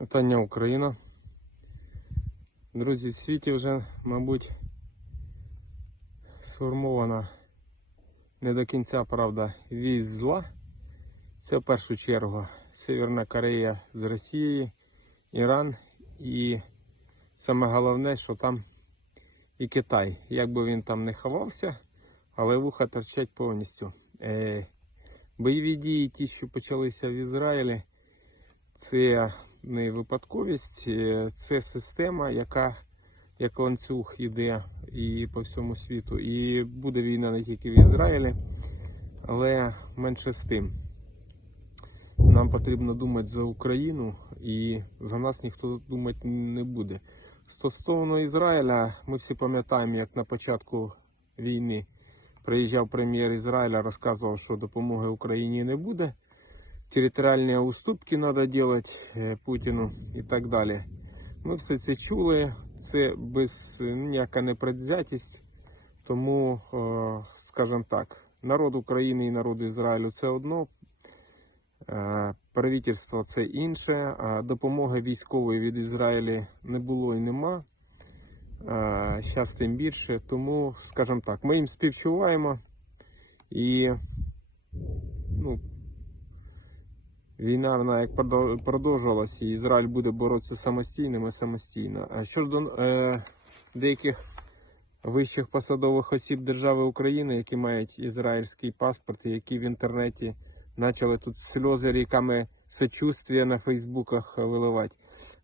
Вітання Україна. Друзі, в світі вже, мабуть, сформована не до кінця, правда, вісь зла. Це в першу чергу Северна Корея з Росією, Іран і саме головне, що там і Китай. Як би він там не ховався, але вуха торчать повністю. Е, бойові дії, ті, що почалися в Ізраїлі, це не випадковість, е, це система, яка як ланцюг іде і по всьому світу. І буде війна не тільки в Ізраїлі, але менше з тим. Нам потрібно думати за Україну, і за нас ніхто думати не буде. Стосовно Ізраїля, ми всі пам'ятаємо, як на початку війни приїжджав прем'єр Ізраїля, розказував, що допомоги Україні не буде територіальні уступки треба робити е, Путіну і так далі. Ми все це чули, це без е, ніяка непредвзятість. Тому, е, скажімо так, народ України і народ Ізраїлю це одно, е, правительство це інше, допомоги військової від Ізраїлю не було і нема. Зараз тим більше. Тому, скажімо так, ми їм співчуваємо і ну, Війна вона як продов- продовжувалась, і Ізраїль буде боротися самостійно, ми самостійно. А що ж до е, деяких вищих посадових осіб держави України, які мають ізраїльський паспорт, і які в інтернеті почали тут сльози ріками сочувствия на Фейсбуках виливати.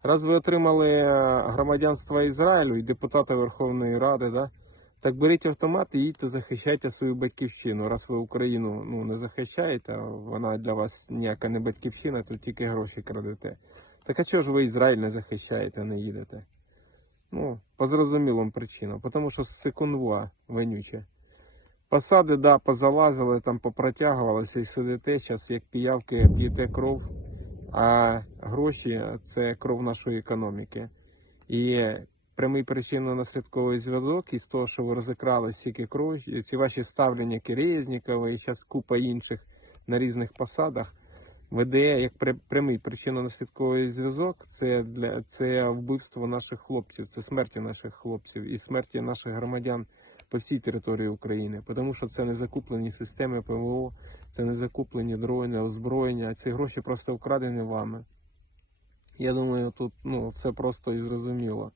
Раз ви отримали е, громадянство Ізраїлю і депутата Верховної Ради, да, так беріть автомат і їдьте захищайте свою батьківщину. Раз ви Україну ну, не захищаєте, вона для вас ніяка не батьківщина, то тільки гроші крадете. Так а чого ж ви Ізраїль не захищаєте, не їдете? Ну, по зрозумілим причинам, тому що секундва вонюче. Посади, да, позалазили, там попротягувалися і сидите, зараз як піявки п'єте кров, а гроші це кров нашої економіки. І прямий причинно-наслідковий зв'язок із того, що ви розікрали стільки крові, ці ваші ставлення Керезнікова і зараз купа інших на різних посадах, веде як прямий причинно-наслідковий зв'язок, це для це вбивство наших хлопців, це смерті наших хлопців і смерті наших громадян по всій території України, тому що це не закуплені системи ПВО, це не закуплені дрони, озброєння, ці гроші просто вкрадені вами. Я думаю, тут ну, все просто і зрозуміло.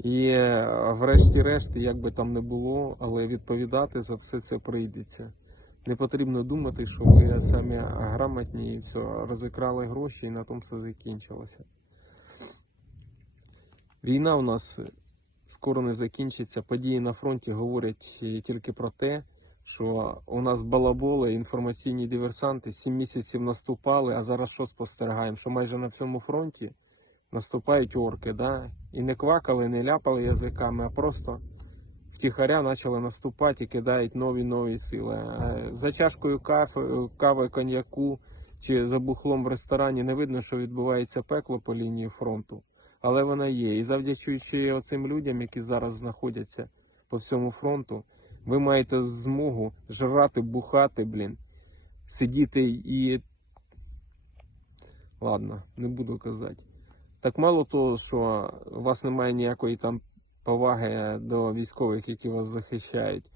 І е, врешті-решт, як би там не було, але відповідати за все це прийдеться. Не потрібно думати, що ви самі грамотні і все, розікрали гроші і на тому все закінчилося. Війна у нас скоро не закінчиться. Події на фронті говорять тільки про те, що у нас балаболи, інформаційні диверсанти 7 місяців наступали, а зараз що спостерігаємо? Що майже на всьому фронті наступають орки, да? і не квакали, не ляпали язиками, а просто втіхаря почали наступати і кидають нові нові сили. Е, За чашкою кафи, кави, коньяку чи за бухлом в ресторані не видно, що відбувається пекло по лінії фронту, але вона є. І завдячуючи оцим людям, які зараз знаходяться по всьому фронту, ви маєте змогу жрати, бухати, блін, сидіти і. Ладно, не буду казати. Так мало того, що у вас немає ніякої там поваги до військових, які вас захищають,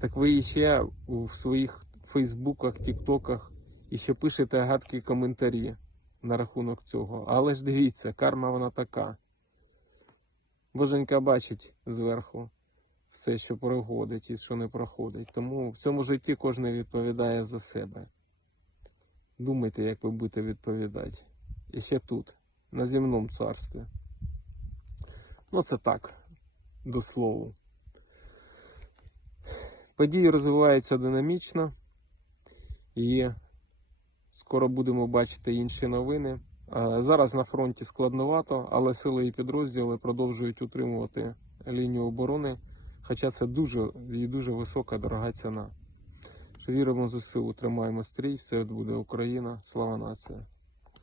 так ви ще в своїх фейсбуках, тіктоках і ще пишете гадкі коментарі на рахунок цього. Але ж дивіться, карма вона така. Боженька бачить зверху все, що проходить і що не проходить. Тому в цьому житті кожен відповідає за себе. Думайте, як ви будете відповідати. І ще тут на земному царстві. Ну, це так, до слову. Події розвиваються динамічно і скоро будемо бачити інші новини. Зараз на фронті складновато, але сили і підрозділи продовжують утримувати лінію оборони, хоча це дуже і дуже висока дорога ціна. Віримо ЗСУ, тримаємо стрій, все буде Україна, слава нація.